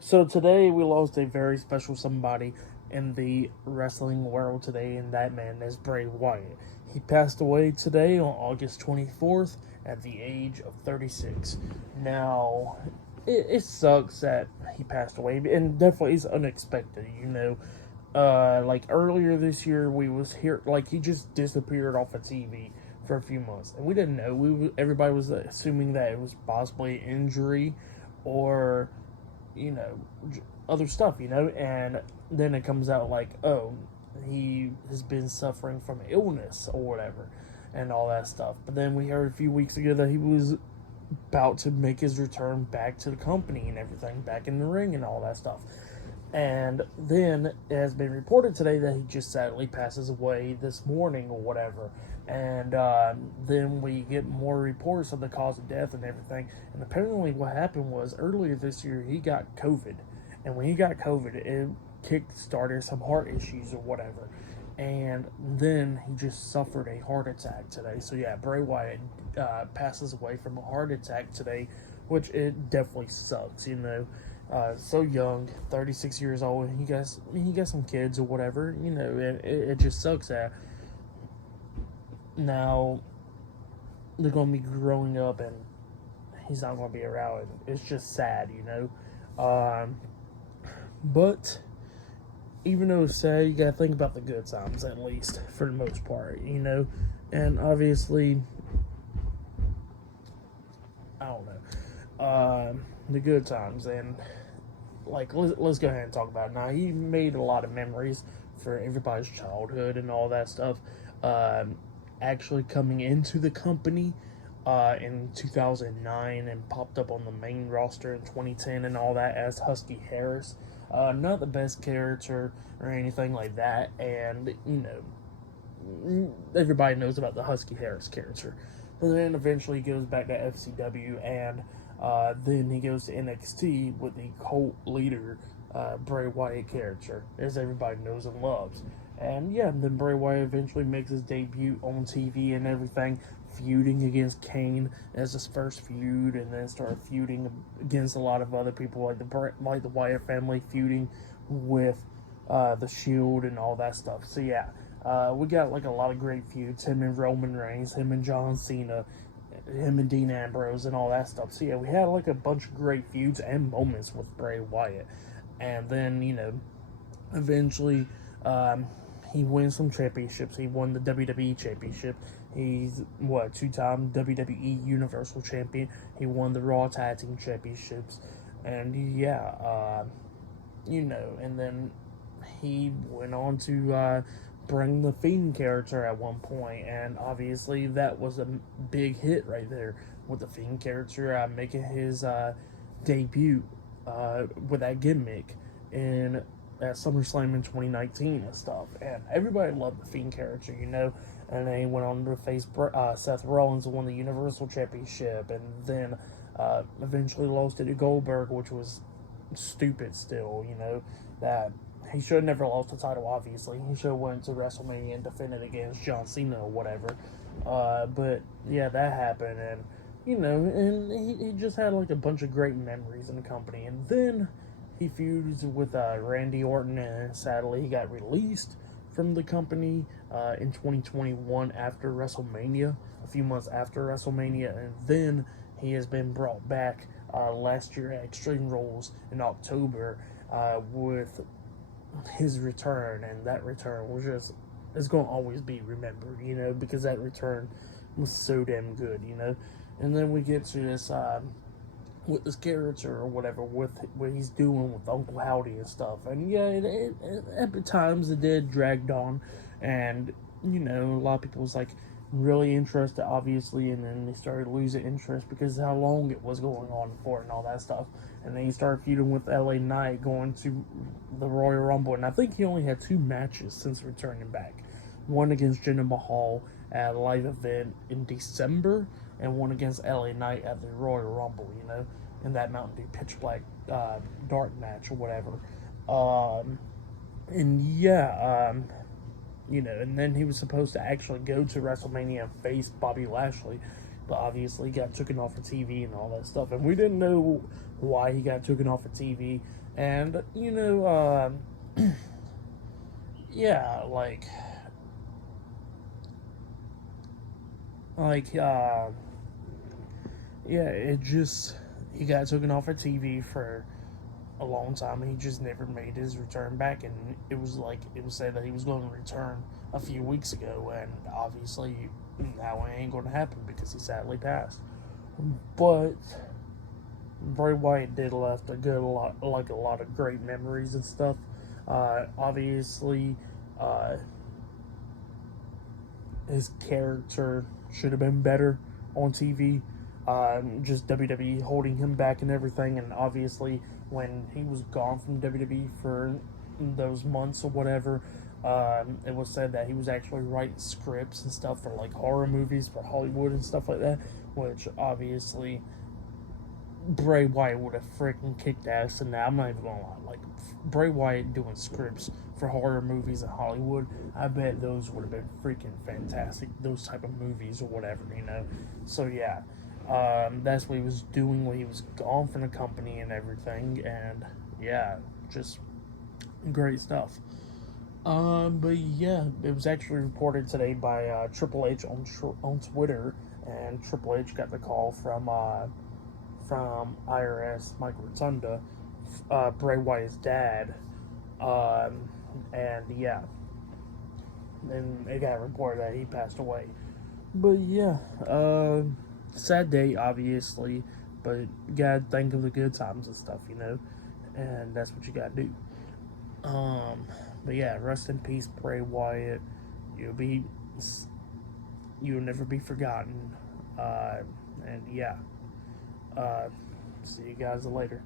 So today we lost a very special somebody in the wrestling world today, and that man is Bray Wyatt. He passed away today on August 24th at the age of 36. Now, it sucks that he passed away, and definitely is unexpected. Like earlier this year, we was here, like he just disappeared off of TV for a few months, and we didn't know. Everybody was assuming that it was possibly injury or you know, other stuff. And then it comes out like, oh, he has been suffering from illness or whatever and all that stuff. But then we heard a few weeks ago that he was about to make his return back to the company and everything, back in the ring and all that stuff. And then it has been reported today that he just sadly passes away this morning or whatever. And then we get more reports of the cause of death and everything. And apparently, what happened was earlier this year he got COVID, and when he got COVID, it kick started some heart issues or whatever. And then he just suffered a heart attack today. So yeah, Bray Wyatt passes away from a heart attack today, which it definitely sucks. So young, 36 years old, and he got some kids or whatever. It just sucks that now they're gonna be growing up and he's not gonna be around. It's just sad. But even though it's sad, you gotta think about the good times at least for the most part. And obviously, I don't know, the good times. And like let's go ahead and talk about it now. He made a lot of memories for everybody's childhood and all that stuff. Um, Actually coming into the company in 2009 and popped up on the main roster in 2010 and all that as Husky Harris. Not the best character or anything like that, and everybody knows about the Husky Harris character. But then eventually he goes back to FCW, and then he goes to NXT with the cult leader Bray Wyatt character, as everybody knows and loves. And yeah, then Bray Wyatt eventually makes his debut on TV and everything, feuding against Kane as his first feud, and then started feuding against a lot of other people like the Wyatt family, feuding with the Shield and all that stuff. So yeah, we got like a lot of great feuds. Him and Roman Reigns, him and John Cena, him and Dean Ambrose, and all that stuff. So yeah, we had like a bunch of great feuds and moments with Bray Wyatt. And then eventually, he wins some championships. He won the WWE Championship. He's two-time WWE Universal Champion. He won the Raw Tag Team Championships, and yeah, and then he went on to bring the Fiend character at one point, and obviously that was a big hit right there with the Fiend character making his debut with that gimmick in at SummerSlam in 2019 and stuff. And everybody loved the Fiend character. And then he went on to face Seth Rollins and won the Universal Championship, and then eventually lost it to Goldberg, which was stupid still. That he should have never lost the title, obviously. He should have went to WrestleMania and defended against John Cena or whatever. But yeah, that happened, and he just had like a bunch of great memories in the company. And then he feuds with Randy Orton, and sadly he got released from the company in 2021 after WrestleMania, a few months after WrestleMania, and then he has been brought back last year at Extreme Rules in October with his return, and that return was just it's going to always be remembered, because that return was so damn good. And then we get to this with this character or whatever, with what he's doing with Uncle Howdy and stuff. And yeah, at times it did dragged on, and a lot of people was like really interested, obviously, and then they started losing interest because of how long it was going on for and all that stuff. And then he started feuding with LA Knight, going to the Royal Rumble, and I think he only had 2 matches since returning back. One against Jinder Mahal at a live event in December, and one against LA Knight at the Royal Rumble, in that Mountain Dew Pitch Black dark match or whatever. And yeah, and then he was supposed to actually go to WrestleMania and face Bobby Lashley, but obviously he got taken off of TV and all that stuff, and we didn't know why he got taken off of TV. And yeah, like yeah, it just he got taken off of TV for a long time, and he just never made his return back. And it was said that he was going to return a few weeks ago, and obviously now it ain't going to happen because he sadly passed. But Bray Wyatt did left a lot of great memories and stuff. Obviously, uh, his character should have been better on TV. Just WWE holding him back and everything, and obviously when he was gone from WWE for those months or whatever, it was said that he was actually writing scripts and stuff for like horror movies for Hollywood and stuff like that, which obviously Bray Wyatt would have freaking kicked ass in that. I'm not even gonna lie. Like, Bray Wyatt doing scripts for horror movies in Hollywood, I bet those would have been freaking fantastic. Those type of movies or whatever, So, yeah. That's what he was doing when he was gone from the company and everything. And, yeah, just great stuff. But yeah, it was actually reported today by Triple H on Twitter, and Triple H got the call from IRS Mike Rotunda, Bray Wyatt's dad, and yeah, and it got reported that he passed away. But yeah, sad day obviously, but you gotta think of the good times and stuff, and that's what you gotta do. But yeah, rest in peace, Bray Wyatt. You'll never be forgotten. And yeah, see you guys later.